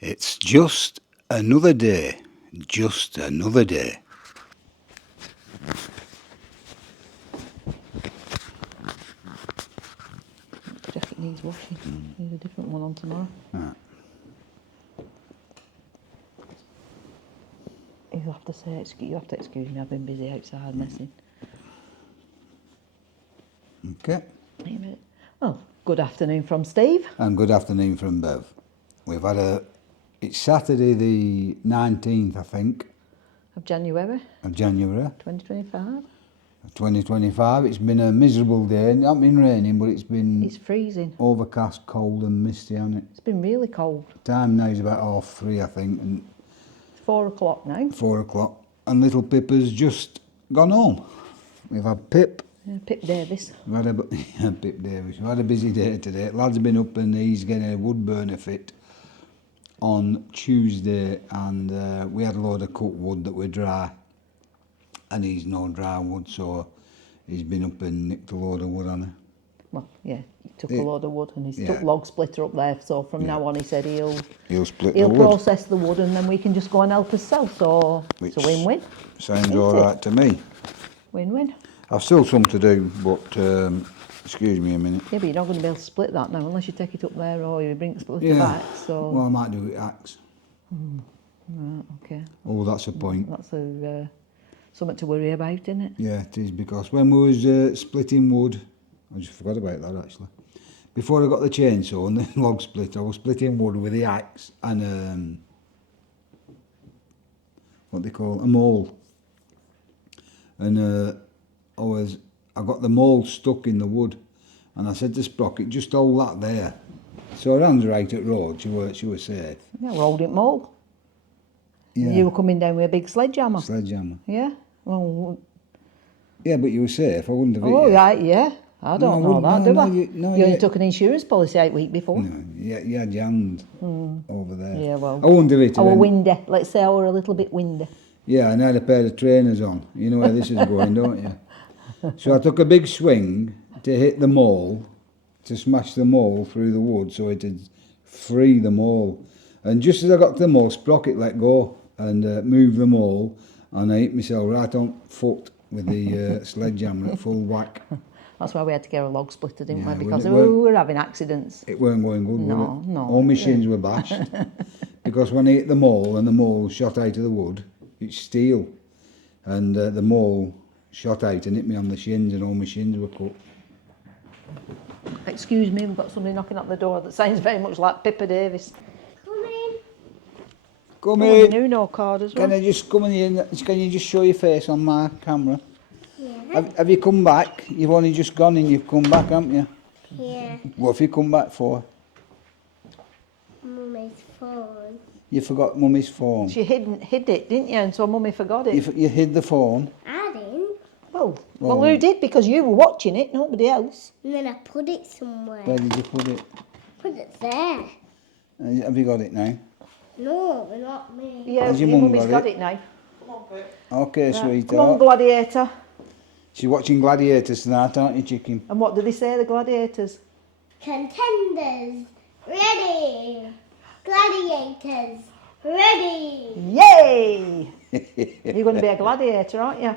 It's just another day. Just another day. The jacket needs washing. Need a different one on tomorrow. Right. You have to say, you have to excuse me. I've been busy outside messing. Okay. Wait a minute. Oh, good afternoon from Steve. And good afternoon from Bev. We've had it's Saturday the 19th, I think, Of January of January 2025. 2025. It's been a miserable day. It hasn't been raining, but it's been It's freezing. overcast, cold and misty, hasn't it? It's been really cold. Time now is about 3:30, I think, and It's 4 o'clock now. 4 o'clock. And little Pippa's just gone home. We've had Pip. Yeah, Pip Davis. We've had Pip Davis. We've had a busy day today. Lad's been up and he's getting a wood burner fit on Tuesday, and we had a load of cooked wood that were dry, and he's no dry wood, so he's been up and nicked a load of wood on it. Well, yeah, he took a load of wood and he's Yeah. took log splitter up there. So from now on, he said He'll split he'll the wood. process the wood and then we can just go and help us sell. So it's a Which win-win. Sounds Isn't all it? right to me. Win-win. I've still some to do, but excuse me a minute. Yeah, but you're not going to be able to split that now unless you take it up there or you bring the splitter Yeah. back. So Well, I might do it axe. right, okay, Oh, that's a point. that's something to worry about, isn't it? Yeah, it is, because when we was splitting wood, I just forgot about that actually. Before I got the chainsaw and the log splitter, I was splitting wood with the axe and what they call a maul. And I got the maul stuck in the wood, and I said to Sprocket, just hold that there. So her hands right at road, she was safe. Yeah, we're holding it all. Yeah. You were coming down with a big sledgehammer. Sledgehammer. Yeah. Well, Yeah, but you were safe. I wouldn't have hit oh you. right, yeah. I don't know that, do I? You only you, took an insurance policy out week before. no, you had your hand over there. Yeah, well, I wouldn't have hit I her. were windy. Let's say I were a little bit windy. Yeah, and I had a pair of trainers on. You know where this is going, don't you? So I took a big swing to hit the maul, to smash the maul through the wood so it'd free the maul. And just as I got to the maul, Sprocket let go and moved the maul, and I hit myself right on foot with the sledgehammer at full whack. That's why we had to get a log splitter, didn't Yeah, we? well, Because it we weren't- were having accidents. It weren't going good, No, was it? no, All my yeah. shins were bashed. Because when I hit the maul and the maul shot out of the wood, it's steel. And the maul shot out and hit me on the shins, and all my shins were cut. Excuse me, we've got somebody knocking at the door that sounds very much like Pippa Davis. Come Oh, in. a Nuno card as well. Can I just come in? Can you just show your face on my camera? Yeah. Have you come back? You've only just gone and you've come back, haven't you? Yeah. What have you come back for? Mummy's phone. You forgot Mummy's phone. She hid it, didn't you? And so Mummy forgot it. You hid the phone. I didn't. Well, who did? Because you were watching it, nobody else. And then I put it somewhere. Where did you put it? Put it there. Have you got it now? No, not me. Yeah, Has your your mum Mummy's got got it? it now. Okay, Right. sweetheart. Come on, Gladiator. She's watching Gladiators tonight, aren't you, chicken? And what do they say, the Gladiators? Contenders, ready. Gladiators, ready. Yay! You're going to be a gladiator, aren't you?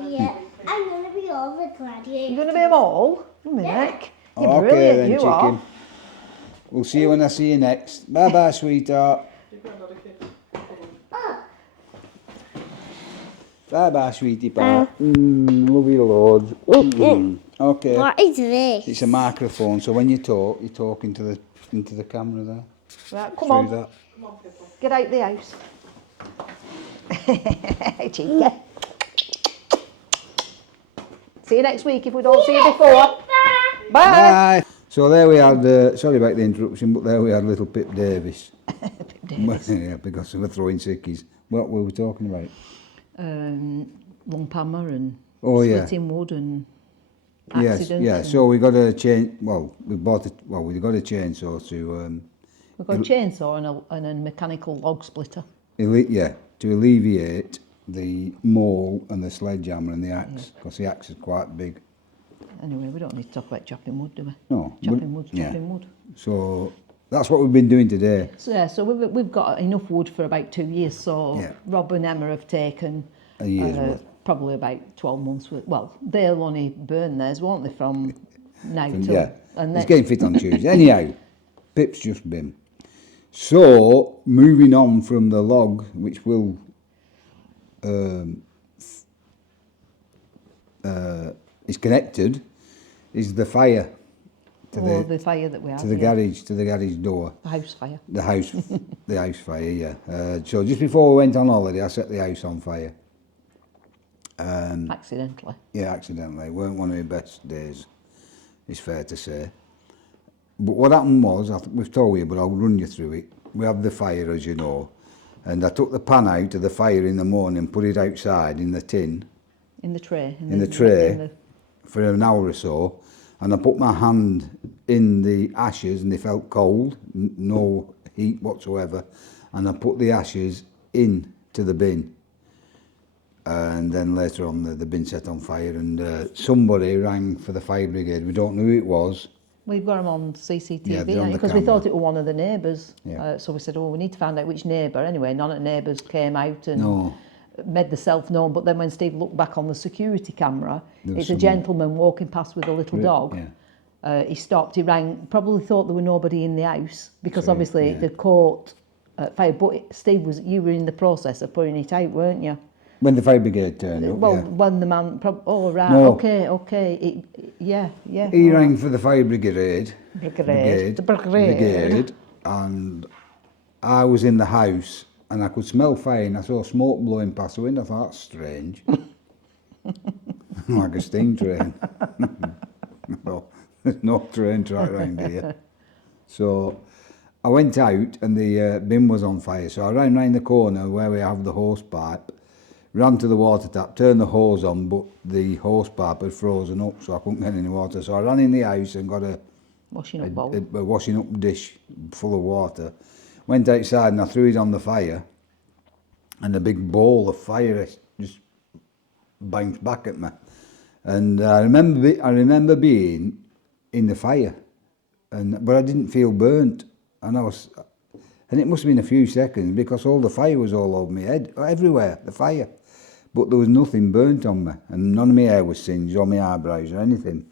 Yeah. I'm going to be all the gladiators. You're going to be them all? Mick. You're Okay brilliant, then, you chicken. are. We'll see you when I see you next. Bye bye, sweetheart. Oh, Bye bye, sweetie pie. Love you loads. Okay. what is this? It's a microphone, so when you talk, you're talking to the camera there. Right, come Through on. that. Get out the house. Cheeky. See you next week if we don't see you before. Bye. Bye. Bye. So there we had, sorry about the interruption, but there we had little Pip Davis. Pip Davis. Yeah, because they were throwing sickies. What were we talking about? Lump hammer and Oh, yeah. splitting wood and Yes, accidents. yeah. and- So we got a chain. Well, we got a chainsaw to We've got a chainsaw and a mechanical log splitter. to alleviate the maul and the sledgehammer and the axe, because the axe is quite big. Anyway, we don't need to talk about chopping wood, do we? No, Chopping wood's chopping wood. So that's what we've been doing today. So yeah, so we've got enough wood for about 2 years. So Yeah. Rob and Emma have taken A year's worth. probably about 12 months. Well, they'll only burn theirs, won't they, from now till... Yeah, And it's then, getting fit on Tuesday. Anyhow, Pip's just been. So, moving on from the log, which will is connected, is the fire to the fire that we have. to the garage door. The house fire. The house, the house fire, yeah. So just before we went on holiday, I set the house on fire. Accidentally. Yeah, accidentally. It weren't one of the best days, it's fair to say. But what happened was, we've told you, but I'll run you through it. We have the fire, as you know, and I took the pan out of the fire in the morning, put it outside in the tin, In the tray. in the tray, for an hour or so, and I put my hand in the ashes and they felt cold, no heat whatsoever, and I put the ashes into the bin. And then later on the bin set on fire, and somebody rang for the fire brigade. We don't know who it was. We've got them on CCTV, Yeah, they're on the because we camera. thought it was one of the neighbours. Yeah. So we said, we need to find out which neighbour. Anyway, none of the neighbours came out and No. made themselves known. But then when Steve looked back on the security camera, There was it's a someone. gentleman walking past with a little dog. Yeah. He stopped, he rang, probably thought there were nobody in the house, because Sure, obviously yeah. the court fire. But Steve, you were in the process of putting it out, weren't you? When the fire brigade turned up, Well, yeah. when the man, oh right, No. okay, yeah. He all rang for the fire brigade. Brigade. The brigade. And I was in the house and I could smell fire and I saw smoke blowing past the window. I thought, that's strange. Like a steam train. Well, there's no train track around here. So I went out and the bin was on fire. So I ran round the corner where we have the hose pipe, ran to the water tap, turned the hose on, but the hose pipe had frozen up, so I couldn't get any water. So I ran in the house and got a Washing up bowl. a washing up dish full of water. Went outside and I threw it on the fire, and a big ball of fire just bounced back at me. And I remember being in the fire, but I didn't feel burnt, and it must have been a few seconds because all the fire was all over my head, everywhere, the fire. But there was nothing burnt on me, and none of my hair was singed or my eyebrows or anything.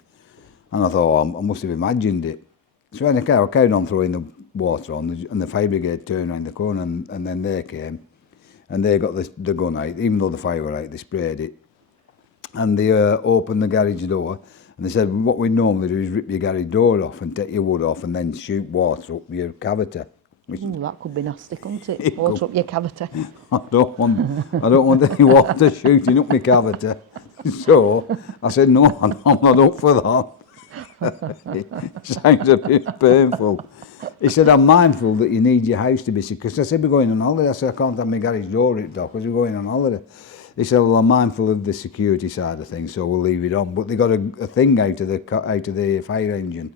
And I thought, I must have imagined it. So I carried on throwing the water on, and the fire brigade turned around the corner, and then they came, and they got the gun out. Even though the fire were out, they sprayed it. And they opened the garage door, and they said, what we normally do is rip your garage door off and take your wood off and then shoot water up your cavity. Which Ooh, that could be nasty, couldn't it? It Water could. up your cavity. I don't want any water shooting up my cavity. So I said, no, I'm not up for that. It sounds a bit painful. He said, I'm mindful that you need your house to be secure. Because I said, we're going on holiday. I said, I can't have my garage door ripped off because we're going on holiday. He said, well, I'm mindful of the security side of things, so we'll leave it on. But they got a thing out of the fire engine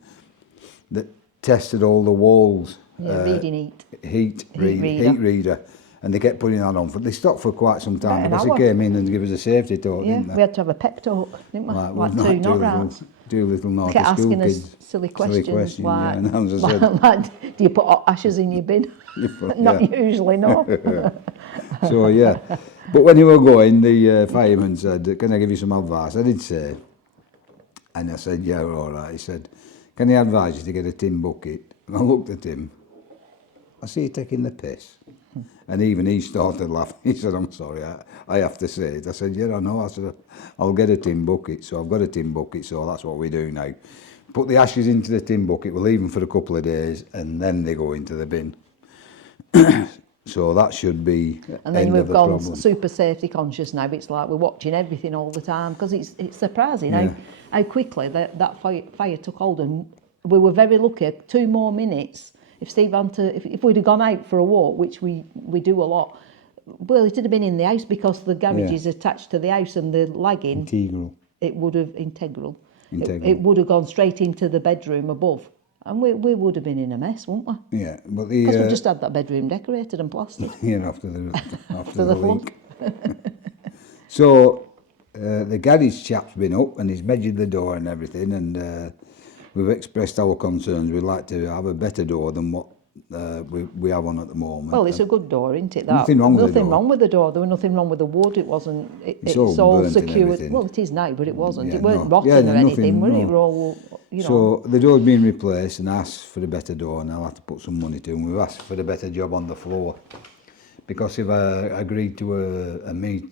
that tested all the walls. Yeah, reading Heat reader. reader, and they kept putting that on. They stopped for quite some time About an because hour. they came in and gave us a safety talk, Yeah, didn't they? we had to have a pep talk, didn't we? Like we've two not knockouts. do little They naughty kept school asking kids. us silly questions, yeah. like, And as I said, like, do you put hot ashes in your bin? Yeah. Not usually, no. so yeah. But when he were going, the fireman said, "Can I give you some advice?" I did say, and I said, "Yeah, all right." He said, "Can I advise you to get a tin bucket?" And I looked at him. I see you taking the piss. And even he started laughing. He said, I'm sorry, I have to say it. I said, yeah, I know. I said, I'll get a tin bucket. So I've got a tin bucket, so that's what we do now. Put the ashes into the tin bucket, we'll leave them for a couple of days, and then they go into the bin. So that should be And then end we've of the gone problem. super safety conscious now. It's like we're watching everything all the time, because it's surprising how quickly that fire took hold. And we were very lucky. 2 more minutes. If Steve had to, if we'd have gone out for a walk, which we do a lot, well, it would have been in the house because the garage is attached to the house, and the lagging, Integral. it would have integral. Integral. It would have gone straight into the bedroom above, and we would have been in a mess, wouldn't we? Yeah, but the Because we just had that bedroom decorated and plastered. yeah, after the the leak. So the garage chap's been up and he's measured the door and everything, and we've expressed our concerns. We'd like to have a better door than what we have one at the moment. Well, it's a good door, isn't it? That? Nothing wrong with the Nothing door. wrong with the door. There was nothing wrong with the wood. It wasn't. It's all burnt and secured. everything. Well, it is now, but it wasn't. Yeah, It weren't no. rotten Yeah, or no, anything, nothing, were it? no. It were all, you know. So the door's been replaced and asked for a better door, and I'll have to put some money to, and we've asked for a better job on the floor, because if I agreed to a meet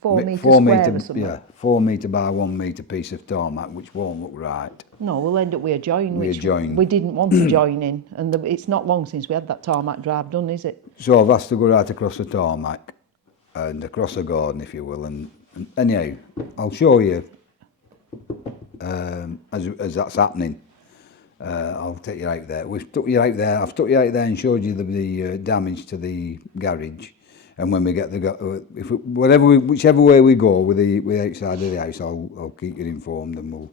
4 metre square or something. yeah, 4 metre by 1 metre piece of tarmac, which won't look right. No, we'll end up with a join, With a which join. we didn't want to join in, and it's not long since we had that tarmac drive done, is it? So I've asked to go right across the tarmac and across the garden, if you will, and anyhow, I'll show you as that's happening. I'll take you out there. We've took you out there. I've took you out there and showed you the damage to the garage. And when we get whichever way we go with the outside of the house, I'll keep you informed, and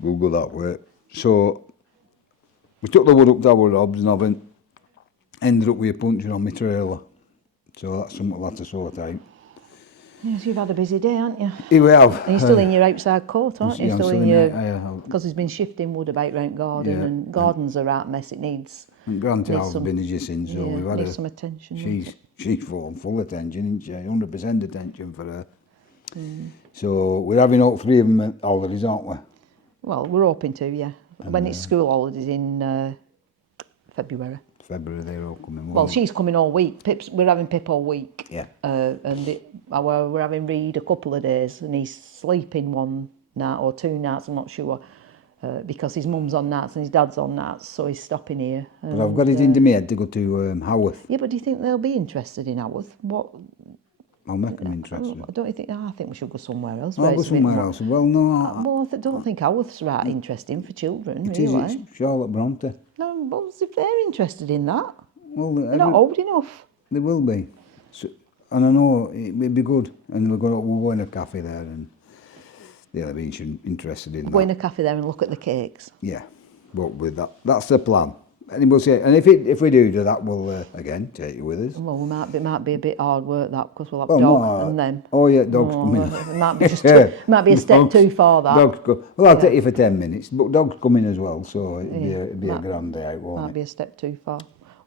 we'll go that way. So we took the wood up to our Robs, and I've ended up with a puncture on my trailer. So that's something I'll have to sort out. Yes, you've had a busy day, haven't you? Here we have. And you're still in your outside court, aren't you? Yeah, I'm Still still in in your... there. Because he's been shifting wood about round garden, Yeah. and garden's a right mess. It needs... Granted, needs I've some- been as since, so yeah, we've had needs some attention. she's full attention, isn't she? 100% attention for her. Mm. So we're having all 3 of them holidays, aren't we? Well, we're hoping to, yeah. When it's school holidays in February. February, they're all coming. Well, won't she's coming all week. We're having Pip all week. Yeah. We're having Reed a couple of days, and he's sleeping one night or 2 nights, I'm not sure, because his mum's on nights and his dad's on nights, so he's stopping here. they? But I've got it into my head to go to Haworth. Yeah, but do you think they'll be interested in Haworth? What? I'll make them interested. Don't you think? I think we should go somewhere else. I'll where go it's a bit somewhere more- else. Well, no, Well, I don't think Haworth's right interesting for children, it is. really. It's Charlotte Bronte. No, but if they're interested in that, Well, they're not old enough. they will be. So, and I know it'd be good. And we'll go in a cafe there, and they'll be interested in Go that. in a cafe there and look at the cakes. Yeah, but with that, that's the plan. And we'll say, and if we do that, we'll again take you with us. Well, it might be a bit hard work that, because we'll have Well, dog no, and them. Oh yeah, dogs Oh, coming. It might be just Yeah. might be a step Dogs- too far. That Dogs go. Well, I'll take you for 10 minutes, but dogs coming as well, so it'd be a might- grand day out, won't might it? be a step too far.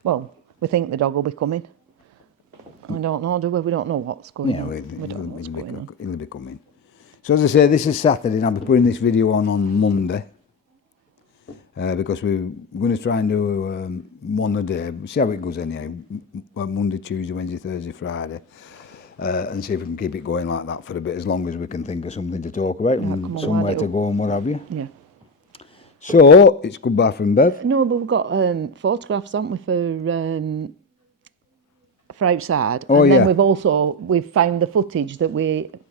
Well, we think the dog will be coming. We don't know, do we? We don't know what's going Yeah, on. well, We don't know what's going on. it'll be coming. So as I say, this is Saturday, and I'll be putting this video on Monday. Because we're going to try and do one a day, see how it goes anyhow, Monday, Tuesday, Wednesday, Thursday, Friday, and see if we can keep it going like that for a bit, as long as we can think of something to talk about come and on, somewhere wind it to up. go and what have you. Yeah. So, it's goodbye from Bev. No, but we've got photographs, haven't we, for outside. Oh, and then yeah. we've found the footage that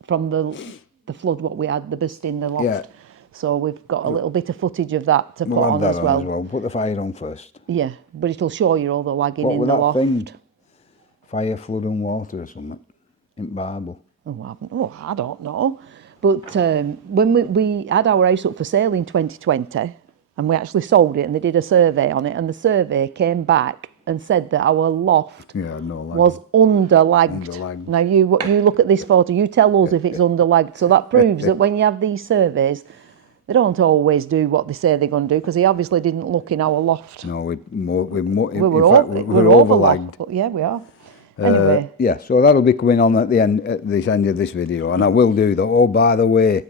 from the flood, what we had, the burst in the loft. Yeah. So we've got a little bit of footage of that to We'll put have on that as well. on Put the fire on first. Yeah, but it'll show you all the lagging What in was the that loft. thing? Fire, flood and water or something in Bible. I don't know. But when we had our house up for sale in 2020, and we actually sold it, and they did a survey on it, and the survey came back and said that our loft Yeah, no lag. was underlagged. Underlagged. Now you look at this photo, you tell us if it's underlagged. So that proves that when you have these surveys, they don't always do what they say they're going to do, because he obviously didn't look in our loft. No, we're overlagged. Yeah, we are. Anyway, Yeah, so that'll be coming on at this end of this video, and I will do that. Oh, by the way,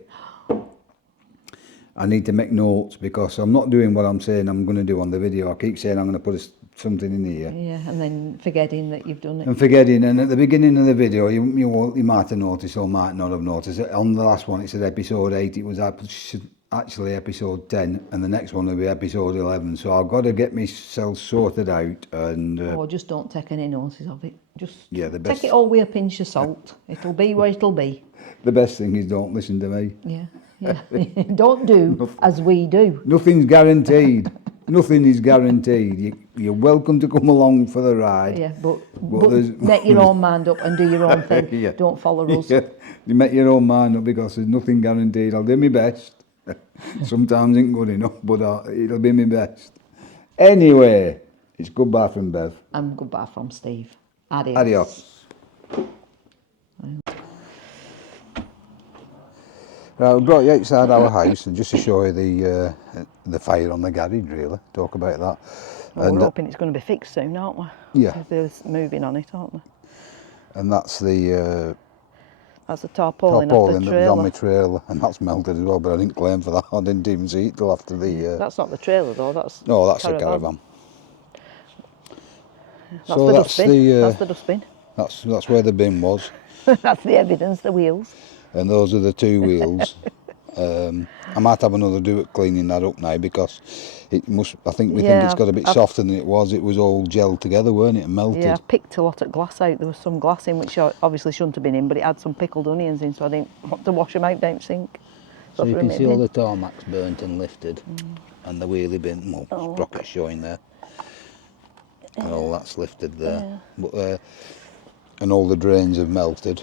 I need to make notes, because I'm not doing what I'm saying I'm going to do on the video. I keep saying I'm going to put something in here, yeah, and then forgetting that you've done it. and forgetting. And at the beginning of the video, you might have noticed or might not have noticed. On the last one, it said episode 8. It was actually episode 10, and the next one will be episode 11. So I've got to get myself sorted out, and Or just don't take any notice of it. Just yeah, the best. take it all with a pinch of salt. It'll be where it'll be. The best thing is don't listen to me. Yeah, yeah. Don't do as we do. Nothing's guaranteed. Nothing is guaranteed. You're welcome to come along for the ride. Yeah, but there's- make your own mind up and do your own thing. Yeah. Don't follow us. Yeah, you make your own mind up, because there's nothing guaranteed. I'll do my best. Sometimes it ain't good enough, but it'll be my best. Anyway, it's goodbye from Bev. And goodbye from Steve. Adios. Adios. Right, we brought you outside our house and just to show you the fire on the garage, really. Talk about that. Well, And we're hoping it's going to be fixed soon, aren't we? yeah, They're moving on it, aren't they? and that's the That's the tarpaulin off the tarpaulin that was on my trailer. trailer, and that's melted as well. But I didn't claim for that. I didn't even see it till after the. That's not the trailer though. That's No, that's the caravan. That's So the that's dustbin. the. That's the dustbin. That's where the bin was, That's the evidence. The wheels. and those are the two wheels. I might have another do at cleaning that up now because it must. I think we think it's got a bit softer than it was. It was all gelled together, weren't it, and melted. Yeah, I picked a lot of glass out. There was some glass in which obviously shouldn't have been in, but it had some pickled onions in, so I didn't want to wash them out down the sink. So you can see all the tarmacs burnt and lifted, and the wheelie bin, well, sprockets showing there, and all that's lifted there. But and all the drains have melted.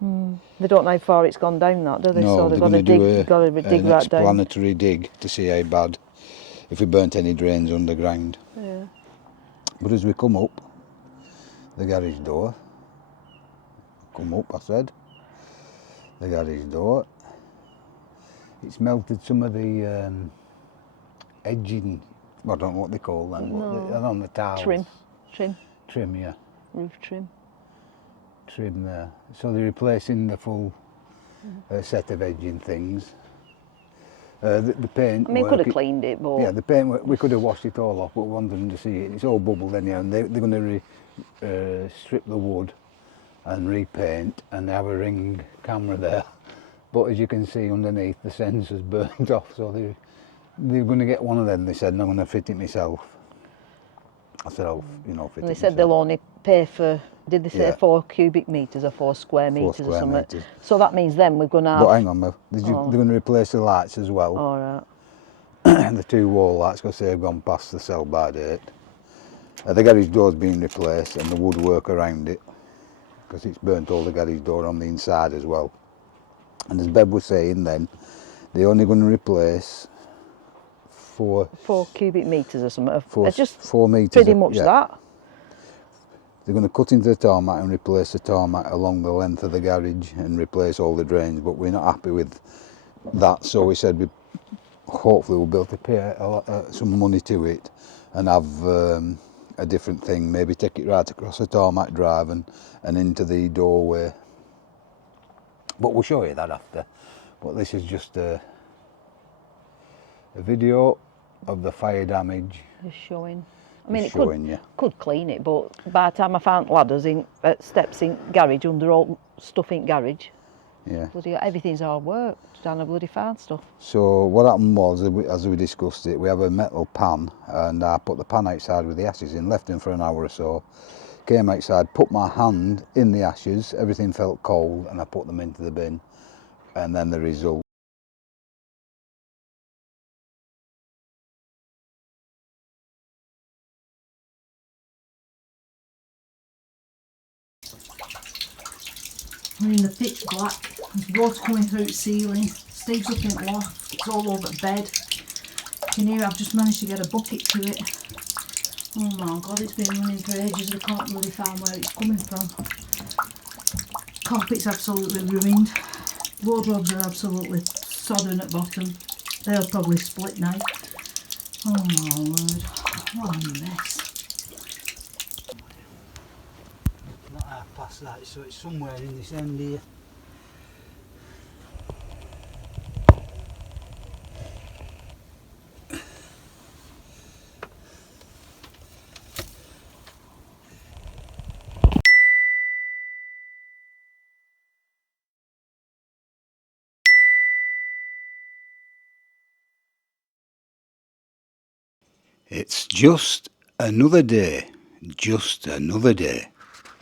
They don't know how far it's gone down, that, do they? No, So they're they've going to do got to an dig right down. explanatory dig to see how bad, if we burnt any drains underground. Yeah. But as we come up the garage door, come up, I said, the garage door, it's melted some of the edging, I don't know what they call them, but on the tiles. Trim, yeah. Roof trim. Trim there. So they're replacing the full set of edging things. The paint. I mean, could have cleaned it, but Yeah, the paint. We could have washed it all off, but we wanted them to see it. It's all bubbled anyhow, and they're going to strip the wood and repaint, and they have a ring camera there. But as you can see underneath, the sensor's burnt off, so they're going to get one of them. They said, and I'm going to fit it myself. I said, I'll, fit and it they myself. said they'll only pay for. Did they say Yeah. 4 cubic metres or 4 square metres or square something? metres. So that means then we're going to have. But hang on, Mel. They're going to replace the lights as well. All right. The two wall lights, because they've gone past the sell-by date. The garage door's been replaced and the woodwork around it, because it's burnt all the garage door on the inside as well. And as Bev was saying then, they're only going to replace 4 cubic metres or something. Four, Just 4 metres. pretty much yeah. that. They're going to cut into the tarmac and replace the tarmac along the length of the garage and replace all the drains, but we're not happy with that, so we said hopefully we'll be able to pay some money to it and have a different thing, maybe take it right across the tarmac drive and into the doorway. But we'll show you that after. But this is just a video of the fire damage. Just showing. I mean, Just could clean it, but by the time I found ladders in steps in garage under all stuff in garage, Yeah. bloody everything's hard work. Down a bloody fine stuff. So what happened was, as we discussed it, we have a metal pan, and I put the pan outside with the ashes in, left them for an hour or so, came outside, put my hand in the ashes, everything felt cold, and I put them into the bin, and then the result. We're in the pitch black. There's water coming through the ceiling. Steve's up in the loft. It's all over the bed. You can hear I've just managed to get a bucket to it. Oh my god, it's been running for ages. I can't really find where it's coming from. Carpet's absolutely ruined. Wardrobes are absolutely sodden at bottom. They'll probably split now. Oh my word. What a mess. Not half past that, so it's somewhere in this end here. It's just another day, just another day.